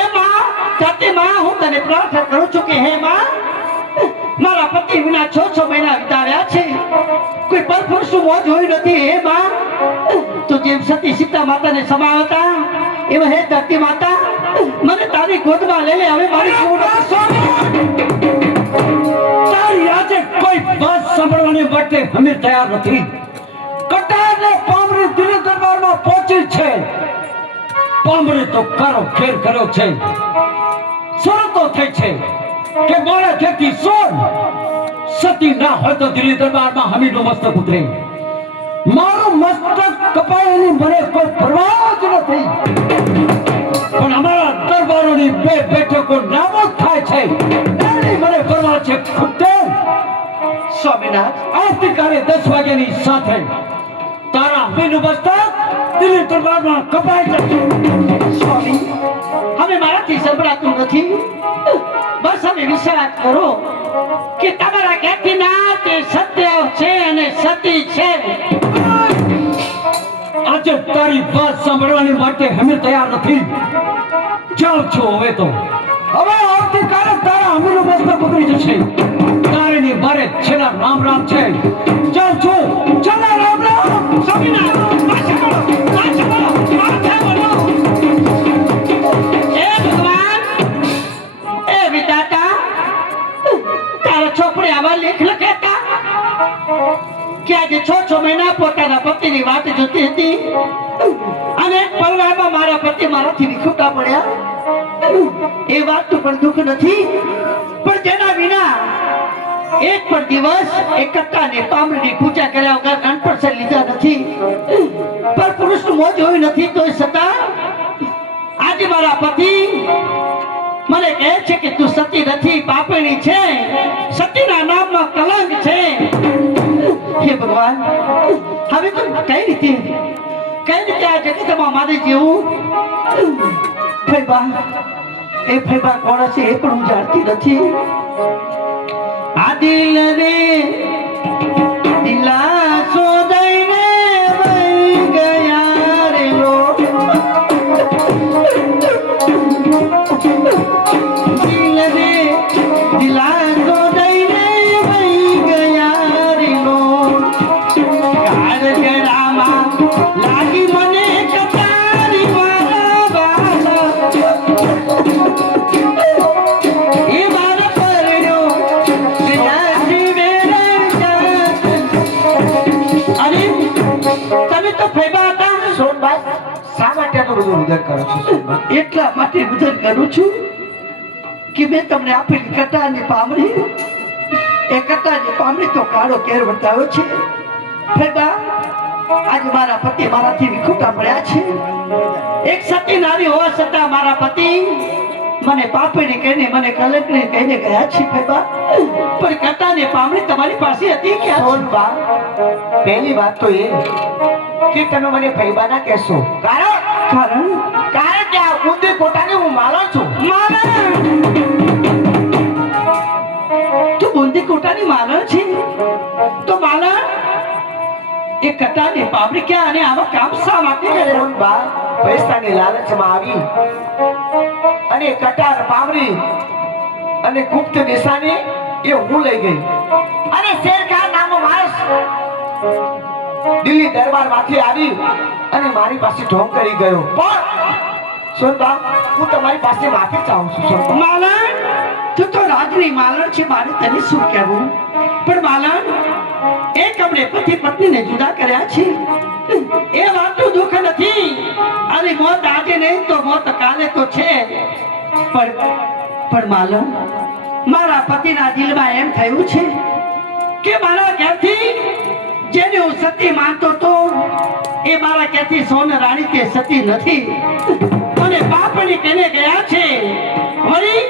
એ માં ધરતી માં હું તને પ્રાર્થના કરું છું કે હે માં, મારા પતિ વિના 6 મહિના વિતાવ્યા છે. કોઈ પરપુરુષનું મોં જોયું નથી. હે માં, તો જેમ સતી સીતા માતાને સમાવતા એમ હે ધરતી માતા, મને તારી ગોદમાં લઈ લે. હવે મારી તારી આજે કોઈ વાત સાંભળવાની માટે અમે તૈયાર નથી. કટારને પાંબરી દિલ્હી દરબારમાં પહોંચી છે. પાંબરી તો કારો ફેર કર્યો છે. શરતો થઈ છે કે મારા જેથી સોન સતી ના હોય તો દિલ્હી દરબારમાં હમીનું મસ્તક ઉતરે. મારું મસ્તક કપાય એની મને કોઈ પરવા જ નથી. પણ અમારા દરબારોની 2 બેઠકો નાબૂદ થાય છે એની મને પરવા છે. ખુટ્ટેલ, સ્વામિનાથ, આવતીકાલે 10 વાગ્યાની સાથે તારા હમીનું મસ્તક દિલ્હી દરબારમાં કપાઈ જશે. સ્વામી, હવે મારાથી સંભળાતું નથી. બસ હવે વિશ્વાસ કરો કે તમારા જ્ઞાતિનાથ એ સત્ય છે અને સતી છે. આજે તારી વાત સાંભળવાની માટે અમે તૈયાર નથી. જાઉં છું હવે તો. હવે આવતીકાલે તારા અમીનું મસ્તક ઉતરી જશે. તારેની બારે છેલ્લા રામ રામ છે. ચાલ છું, છેલ્લા રામ રામ. સ્વામિનારાયણ, પાછા વળો, પાછા વળો. હે ભગવાન, હે વિધાતા, તારા છોકરી આવા લેખ લખ્યા કે આજે 6 મહિના પોતાના પતિની વાટ જોતી હતી અને એક પલવામાં મારા પતિ મારાથી વિખૂટા પડ્યા. એ વાતનું પણ દુઃખ નથી, પણ જેના વિના એક પણ દિવસ એક કટ્ટાને પામડીની પૂજા કર્યા વગર અનપરસર લીધા નથી, પર પુરુષનું મોં જોયું નથી, તોય છતાં આજે મારા પતિ મને કહે છે કે તું સતી નથી, પાપણી છે, સતીના નામમાં કલંક છે. હે ભગવાન, હવે તો કઈ રીતે આ જગતમાં મારે જેવું ફૈબા, એ ફૈબા કોણ છે એ પણ હું જાણતી નથી. આ દિલ રે દિલાસો દઈને વહી ગયા રે લો, દિલ રે દિલાસો દઈને વહી ગયા રે લો, કાળજરામાં લાગી મને કતારી મારા બાબા, એ મારા પરણ્યો વિનાશી વેરણ જાત. અરે તમે તો ફૈબા હતા. સોનબાઈ, શા માટે આટલું બધું રુદન કરો છો સોનબાઈ? એટલા માટે વિધાન કરું છું કે મેં તમને આપેલી કટારની પામડી, એ કટારની પામડી તો કાળો કેર બતાવ્યો છે. ફૈબા, આજે મારા પતિ મારાથી વિખૂટા પડ્યા છે. એક સતી નારી હોવા છતાં મારા પતિ મને પાપડી કહીને, મને કલંકને કહીને ગયા છે. ફૈબા, પણ કટાની પામડી તમારી પાસે હતી ક્યાં? સોનબા, પહેલી વાત તો એ કે તમે મને ફૈબા ના કહેશો. કારણ કે આ ઊંધી કોટાની હું માલો છું. તું બુંદી કોટાની માલણ છે? તો માલણ એ કટાની પાપડી ક્યાં અને આવા કામ શા માટે કરે? સોનબા, પૈસાની લાલચમાં આવી અને કટાર પાવરી અને ગુપ્ત નિશાની એ હું લઈ ગઈ અને શેરખાન નામનો માણસ દિલ્હી દરબારમાંથી આવી અને મારી પાસે ઢોંગ કરી ગયો. પણ સોનબા, હું તમારી પાસે માફી ચાહું છું. સોનબા, માલણ, તું તો રાજની માલણ છે, મારે તને શું કહેવું? પણ માલણ, એક આપણે પતિ પત્નીને જુદા કર્યા છે, એ વાતનું દુઃખ નથી. અરે મોત આજે નહીં તો મોત કાલે તો છે. પણ માલણ, મારા પતિના દિલમાં એમ થયું છે કે મારા ઘરથી જેને હું સતી માનતો તો એ મારા ઘરથી સોન રાણી તે સતી નથી અને પાપણી કહીને ગયા છે. વળી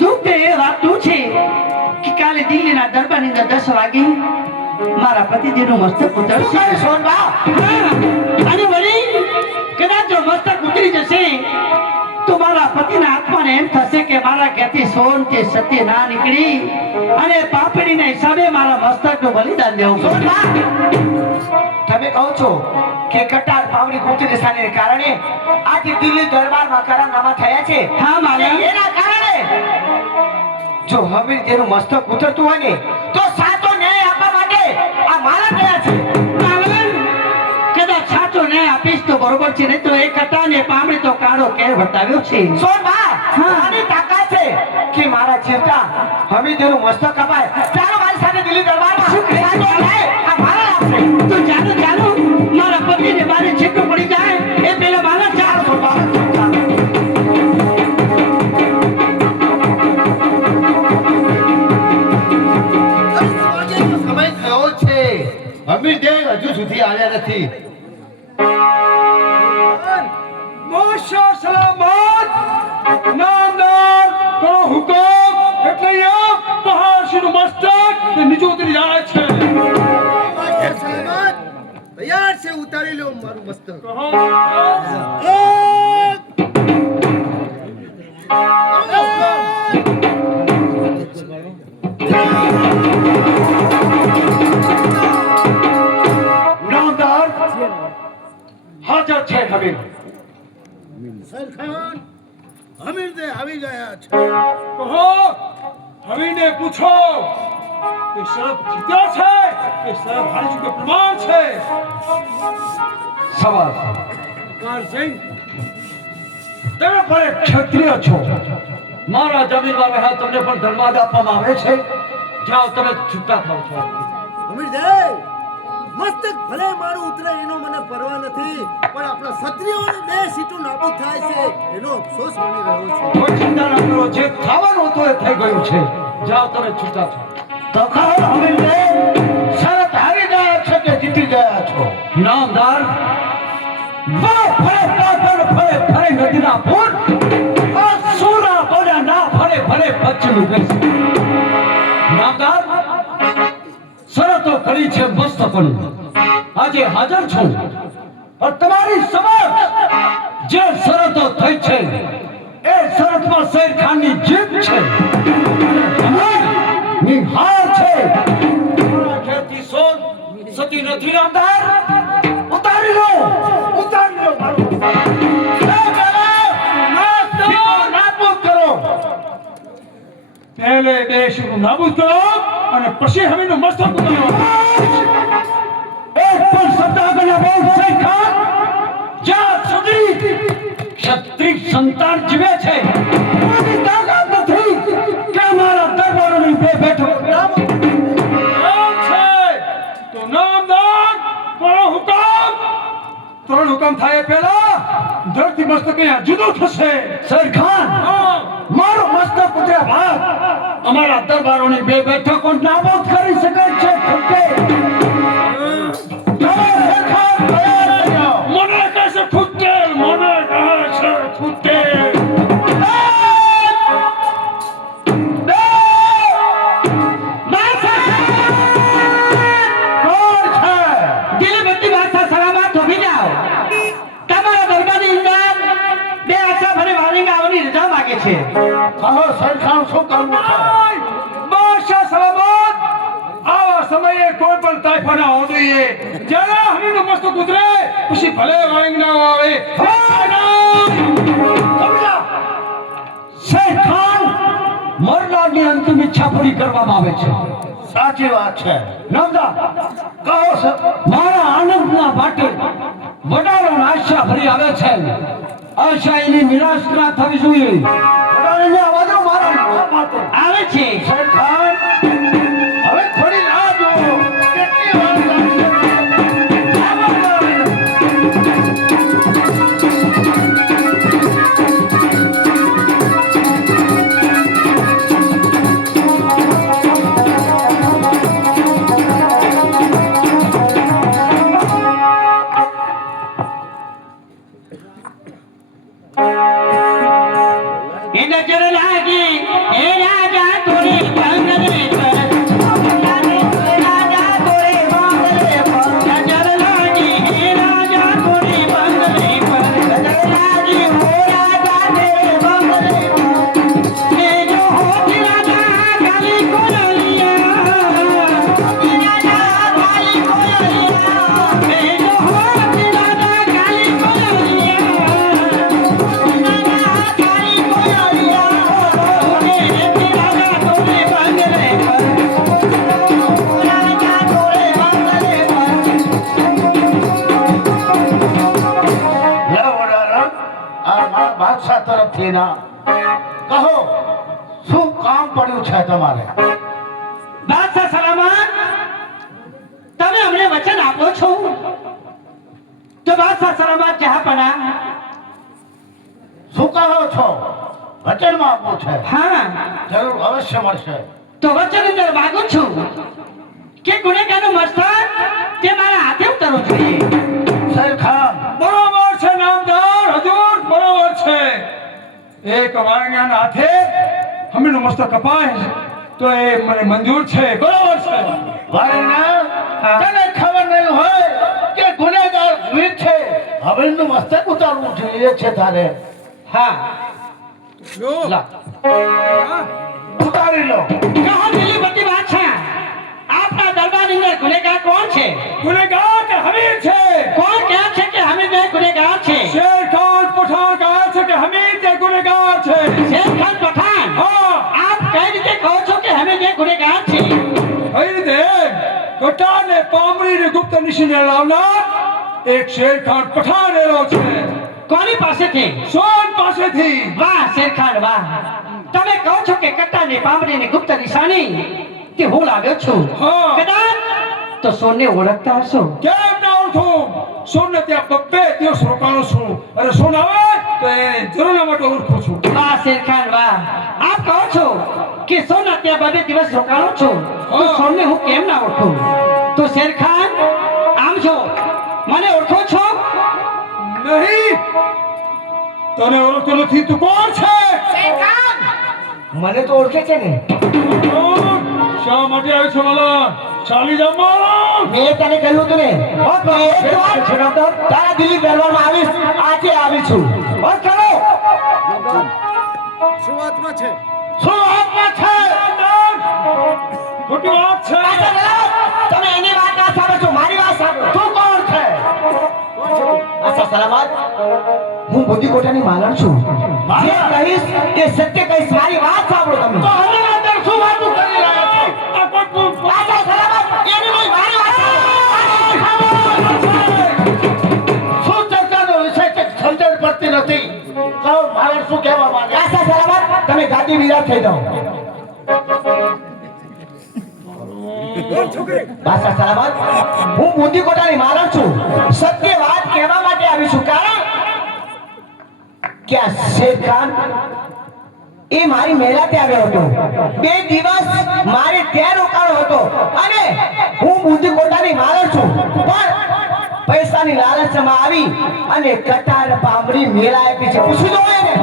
દુઃખ એ વાતનું છે કે કાલે દિલ્હીના દરબારની અંદર 10 વાગે મારા પતિજીનું મસ્તક ઉતરશે. સોનબા, હા, અને વળી કદાચ જો મસ્તક ઉતરી જશે તો મારા પતિના આત્માને એમ થશે કે મારા ઘેરથી સોન કે સત્ય ના નીકળી અને પાપડીના હિસાબે મારા મસ્તકનું બલિદાન દેવું. સોનબા, તમે કહો છો કે કટાર પાવડી ગુપ્ત નિશાનીને કારણે આજે દિલ્હી દરબારમાં કરારનામા થયા છે. હા, માલણ. અને એના કારણે જો હવે તેનું મસ્તક ઉતરતું હોય ને તો સાચો ન્યાય આપવા માટે આ મારા ગયા છે. માલણ, કદાચ સાચો ન્યાય આપીશ તો બરોબર છે, નહીં તો એ કટાને પામડી તો કાળો કેર બતાવ્યો છે. સોનબા, હા. આની તાકાત છે કે મારા જીવતા હવે તેનું મસ્તક કપાય. ચાલો મારી સાથે દિલ્હી દરબારમાં. શું કહે છે? સાચો ન્યાય આ મારા આપશે. તો ચાલો ચાલો, મારા પતિને બારે છેટું પડી જાય એ પેલા મારા ચાલો. સોનબા, સમય થયો છે, હમીરદેવ હજુ સુધી આવ્યા નથી. મોશા સલામત નામદાર કરો હુકમ. એટલે અહીંયા મહાશિવનું મસ્તક તે નીચે ઉતરી જાય છે. તૈયાર છે, ઉતારી લો મારું મસ્તક. કહો. નામદાર હાજર છે. હવે સરખાન હમીરદેવ આવી ગયા છે. કહો. હમીરને પૂછો કે શરત જીત્યો છે કે શરત હારી ચૂક્યો પ્રમાણ છે. સવાલ કાળસિંહ, તમે પણ એક ક્ષત્રિય છો. મારા જમીનમાં રહ્યા તમને પણ ધર્માદ આપવામાં આવે છે. જાઓ તમે છૂટા થાવ છો. અમીરજાઈ, મસ્તક ભલે મારું ઉતરે એનો મને પરવા નથી, પણ આપણા ક્ષત્રિયોની 2 સીટો નાબૂદ થાય છે એનો અફસોસ બની રહ્યો છે. કોઈ ચિંતા ન કરો, જે થવાનું હતું એ થઈ ગયું છે. જાઓ તમે છૂટા થાવ. તો કહો અમીરજાઈ, શરત હારી ગયા છો કે જીતી ગયા છો? નામદાર વાહ ફરે પાપડ ફરે ફરે નદીના પૂર આ સુરા બોલ્યા ના ફરે ફરે બચ્ચું બેસે. નામદાર શરતો કરી છે મસ્તકોની. આજે હાજર છું અને તમારી સમક્ષ જે શરતો થઈ છે એ શરતમાં શેર ખાનની જીત છે ની હાર છે. મારા ખેતી સોન સતી નથી નામદાર. ઉતારી લો મારું. નાબૂદ કરો. પહેલે દેશનું નાબૂદ કરો અને પછી હમીરનું મસ્તક ઉતારો. એક પણ શબ્દ આગળ બોલ શેર ખાન. જ્યાં સુધી ક્ષત્રિય સંતાન જીવે છે એની તાકાત નથી કે મારા દરબારોની બે બેઠો નામ છે તો નામદાર કરો હુકમ. ત્રણ હુકમ થાય પહેલા ધરતી મસ્તક અહીંયા જુદું થશે. શેર ખાન હા, મારો મસ્તક ઉતર્યા બાદ અમારા દરબારોની બે બેઠકો નાબૂદ કરી શકાય છે. ખોટે શેર ખાન તૈયાર રહો. મને કહે છે ફૂટેલ, મને કહે છે ફૂટેલ. કોણ છે? દિલબત્તી બાદશાહ સલામત ઊભી જાઓ. તમારા દરબારની અંદર 2 આશા ભરી વારિંગ આવવાની રજા માંગે છે. કહો સરખાણ શું કરવું છે? બાદશાહ સલામત, આવા સમયે કોઈ પણ તાઇફા ના હોવું જોઈએ. જ્યારે હમીરનું મસ્તક ઉતરે પછી ભલે વાંગ ના આવે. શેર ખાન મરનારની અંતિમ ઈચ્છા પૂરી કરવામાં આવે છે. સાચી વાત છે. નામદાર કહો સર. મારા આનંદના માટે વડારો આશા ભરી આવે છે. આશા એની નિરાશ ના થવી જોઈએ. વડારાને અવાજો મારા માટે આવે છે. સરખાણ, હવે થોડી રાહ જુઓ. કેટલી વાર લાગશે? એ નજર લાગી એ રાજા તોરે બંગલે પર. રાજા તોરે બંગલે પર. નજર લાગી એ રાજા તોરે બંગલે પર. નજર લાગી ઓ રાજા તેરે બંગલે પર. એ જો હોત રાજા કાલી કોયલિયા. રાજા કાલી કોયલિયા. એ જો હોત રાજા કાલી લે વડારા, આ મારા બાદશાહ તરફથી ના. કહો શું કામ પડ્યું છે તમારે? બાદશાહ સલામત, તમે અમને વચન આપો છો તો બાદશાહ સલામત જહાંપના. શું કહો છો? વચનમાં આપવું છે? હા, જરૂર અવશ્ય મળશે. તો વચન અંદર માગું છું કે ગુનેગારનું મસ્તક તે મારા હાથે ઉતારવું જોઈએ. સરખાણ, બરોબર છે નામદાર હજૂર, બરોબર છે. એક વાણિયાના હાથે હમીરનું મસ્તક કપાય તો એ મને મંજૂર છે. બરોબર છે. વારેના, તને ખબર નહીં હોય કે ગુનેગાર વીર છે, હવે એમનું મસ્તક ઉતારવું જોઈએ છે તારે. હા, લા. ઉતારી લો. કહો દિલીપતિ બાદશાહ, આપના દરબારની અંદર ગુનેગાર કોણ છે? ગુનેગાર કે હમીર છે? કોણ કહે છે કે હમીર બે ગુનેગાર છે? શેર ખાન પઠાણ કહે છે કે હમીર તે ગુનેગાર છે. શેર ખાન પઠાણ, હા, આપ કઈ રીતે કહો છો કે કટાર ને પામડી ને ગુપ્ત નિશાની લાવનાર એક શેરખાન પઠાણ એલો છે. કોની પાસેથી? સોન પાસેથી. વાહ શેરખાન વાહ, તમે કહો છો કે કટ્ટાની પામડીની ગુપ્ત નિશાની કે હું લાવ્યો છું. હા. કદાચ તો સોનને ઓળખતા હશો. કેમ ના ઓળખું? સોન ને ત્યાં બબ્બે દિવસ રોકાણો છું, અને સોન આવે તો એને જરૂરના માટે ઓળખું છું. વાહ શેરખાન વાહ, આપ કહો છો કે સોના ત્યાં બબે દિવસ રોકાણો છો, તો હા. સોનને હું કેમ ના ઓળખું? તો શેરખાન આમ છો, મને ઓળખો છો? નહીં, તને ઓળખતો નથી. તું કોણ છે? મને તો ઓળખે છે ને. શા માટે આવ્યો છો માલા? ચાલી જા માલા. મેં તને કહ્યું હતું ને કે એક વાર તારા દિલ્હી દરબારમાં આવીશ, આજે આવી છું. બસ ચલો. શું વાતમાં છે? શું વાતમાં છે? ખોટી વાત છે. તમે એની વાત ના સાંભળો છો, મારી વાત સાંભળો. તું કોણ છે? અચ્છા સલામત, હું બુદ્ધિકોટાની માલણ છું. જે કહીશ તે સત્ય કહીશ, મારી વાત સાંભળો તમે. તો હવે અંદર શું વાતું કરી રહ્યા છો? અચ્છા સલામત, એની નહીં, મારી વાત સાંભળો. શું ચર્ચાનો વિષય છે? સમજણ પડતી નથી. કહો મારે શું કહેવા માંગે? અચ્છા સલામત, તમે ગાદી વિરાટ થઈ જાઓ. બાદશાહ સલામત, હું બુદ્ધિકોટાની માલણ છું. સત્ય વાત કહેવા માટે આવી છું, કારણ કે આ શેરખાન એ મારી મહેલાતે આવ્યો હતો. 2 દિવસ મારે ત્યાં રોકાણો હતો, અને હું બુદ્ધિકોટાની માલણ છું, પણ પૈસાની લાલચમાં આવી અને કટાર પામડી મેળા આપી છે. પૂછું તો હોય ને.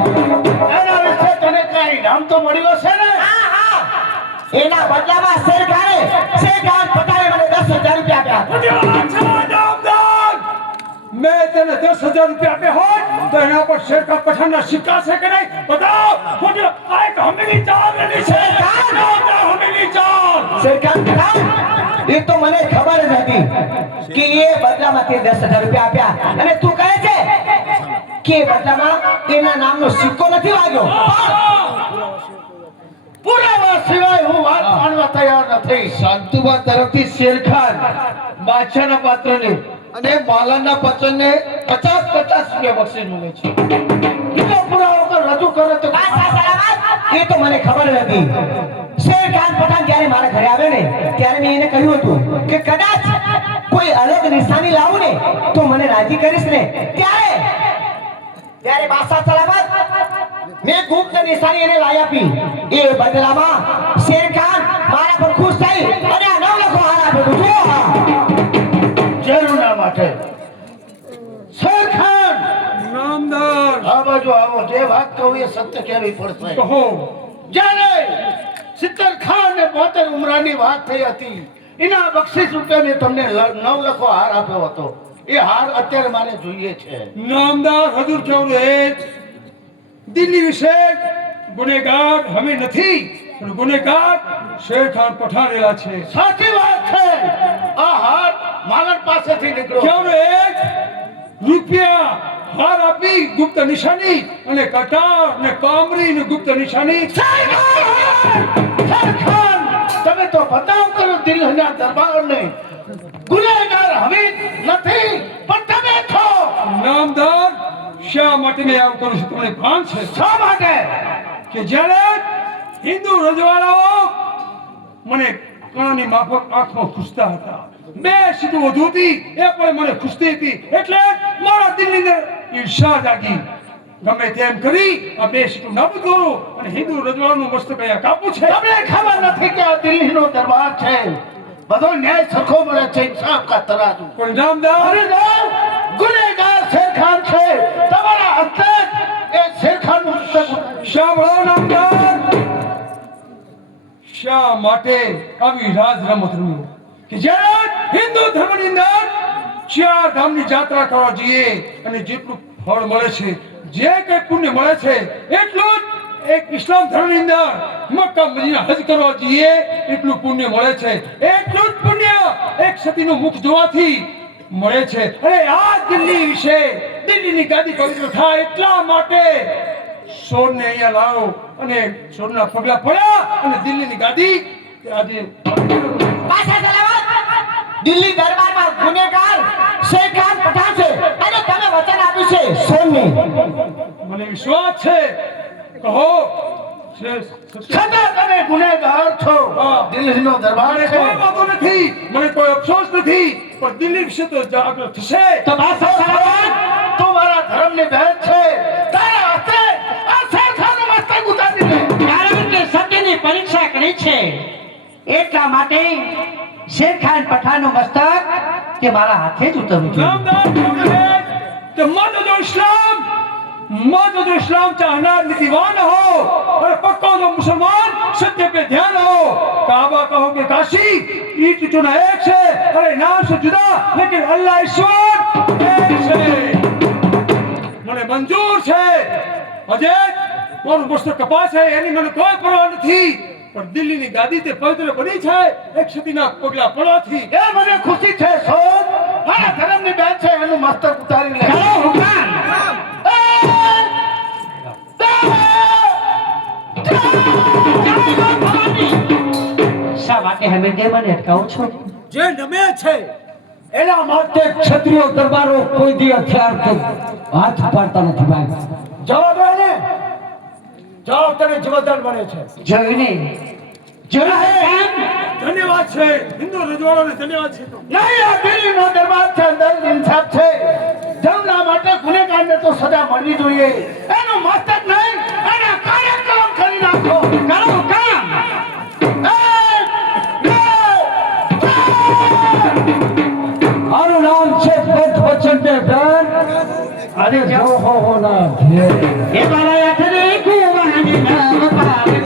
એના વિશે તને કઈ નામ તો મળ્યું હશે ને? એના બદલામાં શેરખાન પટાણે મને 10,000 રૂપિયા આપ્યા. મેં તને 10,000 રૂપિયા આપ્યા હોય તો એના પર શેરખાન પઠાણના સિક્કા છે કે નહીં? બતાવ. ખોટી આ એક હમીની ચાલ રેડી છે. હમીની ચાલ. શેરખાન પઠાણ, એ તો મને ખબર જ હતી કે એ બદલામાં તે 10,000 રૂપિયા આપ્યા, અને તું કહે છે કે એ બદલામાં એના નામનો સિક્કો નથી વાગ્યો. પુરાવા સિવાય હું વાત માનવા તૈયાર નથી. શાંતુબા તરફથી શેરખાન બાદશાહના પાત્રને અને માલાના પચનને 50 રૂપિયા બક્ષિસ મળે છે. બીજો પુરાવો તો રજૂ કરે તો બાદશાહ સલામત, એ તો મને ખબર જ હતી. શેરખાન પઠાણ જ્યારે મારા ઘરે આવ્યો ને, ત્યારે મેં એને કહ્યું હતું કે કદાચ કોઈ અલગ નિશાની લાવું ને તો મને રાજી કરીશ ને. ત્યારે બાદશાહ સલામત, મેં ગુપ્ત નિશાની એને લાવી આપી. એ બદલામાં શેરખાન મારા પર ખુશ થઈ અને આ 9 લાખ હાર આપ્યો. જો હા, જરૂરના માટે શેરખાન નામદાર. આ બાજુ આવો. જે વાત કહું એ સત્ય કહેવી પડશે. કહો. જ્યારે સિત્તર ખાન ને 72 ઉમરાની વાત થઈ હતી, એના બક્ષિસ રૂપે મેં તમને 9 લાખ હાર આપ્યો હતો. એ હાર અત્યારે મારે જોઈએ છે. નામદાર હજુર કેવું રે? દિલ્હી વિશે ગુનેગાર અમે નથી, પણ ગુનેગાર શેરખાન પઠાણેલા છે. સાચી વાત છે. આ હાર મારા પાસેથી નીકળ્યો. કેવું રે? રૂપિયા હાર આપી ગુપ્ત નિશાની, અને કટાર ને કામરી ને ગુપ્ત નિશાની. શેરખાન, તમે તો બતાવ કરો દિલ્હીના દરબારને. ગુનેગાર હમીદ નથી, પણ તમે છો. નામદાર, શા માટે મેં આવું કરું છું તમને ભાન છે? શા માટે? કે જ્યારે હિન્દુ રજવાડાઓ મને કાની માફક આંખમાં ખુશતા હતા, 2 સીટું વધુ હતી એ પણ મને ખુશતી હતી, એટલે મારા દિલની અંદર ઈર્ષા જાગી. ગમે તેમ કરી આ 2 સીટું નાબૂદ કરો અને હિન્દુ રજવાડાનું મસ્તક અહીંયા કાપવું છે. તમને ખબર નથી કે આ દિલ્હીનો દરબાર છે, બધો ન્યાય સરખો મળે છે. ઇન્સાફ કા તરાજુ. પણ નામદાર, અરે ના, ગુનેગાર શેરખાન છે. તમારા હસ્તે એ શેરખાનનું પુસ્તક સાંભળો નામદાર, શા માટે આવી રાજ રમત રમ્યો કે જ્યારે હિન્દુ ધર્મની અંદર 4 ધામની યાત્રા કરવા જઈએ અને જેટલું ફળ મળે છે, જે કંઈ પુણ્ય મળે છે, એટલું જ એક ઇસ્લામ ધર્મની અંદર મક્કા મદીના હજ કરવા જઈએ એટલું પુણ્ય મળે છે. એટલું જ પુણ્ય એક સતીનું મુખ જોવાથી મળે છે. અને આ દિલ્હી વિશે, દિલ્હીની ગાદી પવિત્ર થાય એટલા માટે સોરને અહીંયા લાવો અને સોરના પગલા પડ્યા અને દિલ્હીની ગાદી આજે બાદશાહ સલામત, દિલ્હી દરબારમાં ગુનેગાર શેખ ખાન પઠાણ છે અને તમે વચન આપ્યું છે સોની મને વિશ્વાસ છે કહો છતાં તમે ગુનેગાર છો દિલ્હીનો દરબાર મને છે કોઈ વાંધો નથી, મને કોઈ અફસોસ નથી, પણ દિલ્હી વિશે તો જાગૃત થશે. તો બસ સલામત તું મારા ધર્મની બહેન છે તારા હાથે આ શેરખાનું મસ્તક ઉતારી દે કારણ કે સત્યની પરીક્ષા કરી છે એટલા માટે શેર ખાન પઠાણનું મસ્તક કે મારા હાથે જ ઉતરવું જોઈએ नामदार कहते हैं कि मदद इस्लाम चाहना दीवाना हो और पक्का जो मुसलमान सत्य पे ध्यान हो. काबा कहो कि काशी ईट चुना एक से अरे नाम से जुदा लेकिन अल्लाह ईश्वर एक છે. મને મંજૂર છે અજય મારું મસ્તક કપાસ છે એની મને કોઈ પરવા નથી, પણ દિલ્હીની ગાદી તે પવિત્ર બની છે એક સદીના પગલા પડવાથી. એ મને ખુશી છે સોન મારા ધર્મની બહેન છે એનું મસ્તક ઉતારી લે કરો હુકમ શા માટે તમે તે મને અટકાવો છો જે નમે છે એના માટે ક્ષત્રિયો દરબારો કોઈ દી હથિયાર કે હાથ ઉપાડતા નથી ભાઈ. જવાબ દે ને, જવાબ તને જવાબદાર બને છે. જોઈને જોયું ધન્યવાદ છે હિન્દુ રજવાડાને ધન્યવાદ છે. નહીં આ દિલ્હીનો દરબાર છે અંદર ઇન્સાફ છે જમના માટે ગુનેગારને તો સજા મળવી જોઈએ એનું મસ્તક નહીં એના કાર્યક્રમ કરી નાખો કરો કામ મારું નામ છે પદ વચન ને બેન અને જો હો ના ઘેર એ મારા યાત્રે કુવાને નામ પાવે